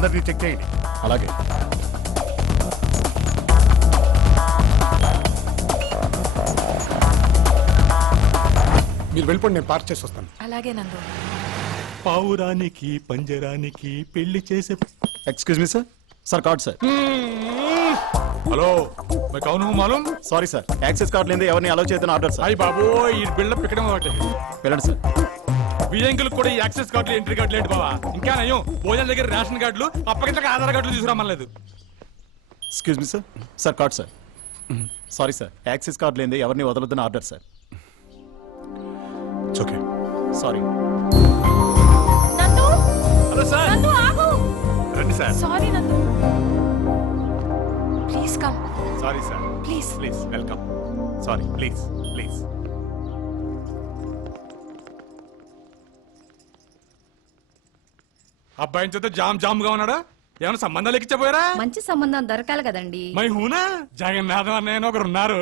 అందరినీ చెక్ చేయండి. అలాగే. మీరు వెళ్ళిపోండి, నేను పార్క్ చేసి వస్తాను. అలాగే నందు. పావురానికి పంజరానికి పెళ్లి చేసే. Excuse me sir. Sir card sir. Hello मैं कौन हूँ मालूम? సారీ సార్, యాక్సెస్ కార్డు లేదే ఎవరిని అలౌ చేయదని ఆర్డర్ సార్. అయ్యి బాబు ఈ బిల్డప్ ఎక్కడం ఒకటి వెళ్ళండి సార్. బియ్యంకులకు కూడా ఈ యాక్సెస్ కార్డులు ఎంట్రీ కార్డులు ఏంటి బాబా? ఇంకా నయం భోజనం దగ్గర రేషన్ కార్డులు అప్పగింతకు ఆధార్ కార్డులు తీసుకురామలేదు. Excuse me sir. Sir card sir. Sorry sir, access card లేదే ఎవరిని వదలొద్దని order sir. It's okay. Sorry. Nandu, hello sir. Nandu ఆగు. రండి sir. Sorry Nandu. Please come. Sorry sir. Please. Please welcome. Sorry please please. అబ్బాయి చేత జామ్ జామ్ గా ఉన్నాడా? ఏమైనా సంబంధాలు ఎక్కించబోయారా? మంచి సంబంధం దొరకాలి కదండి. మై హూనా జగన్నాథం అన్నయ్య ఒకరు ఉన్నారు.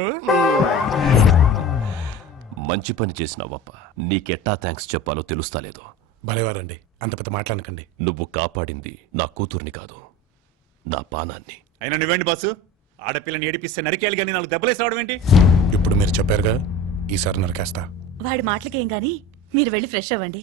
మంచి పని చేసినావప్ప. నీకెట్టా థ్యాంక్స్ చెప్పాలో తెలుస్తాలేదు. భలేవారండి, అంత పెద్ద మాట్లాడకండి. నువ్వు కాపాడింది నా కూతుర్ని కాదు, నా పానాన్ని. అయినా నువ్వేంటి బాసు? ఆడపిల్లని ఏడిపిస్తే నరికేయాలి కానీ నాకు దెబ్బలేసి రావడం ఏంటి? ఇప్పుడు మీరు చెప్పారుగా, ఈసారి నరికేస్తా. వాడి మాటలకేం గాని మీరు వెళ్ళి ఫ్రెష్ అవ్వండి.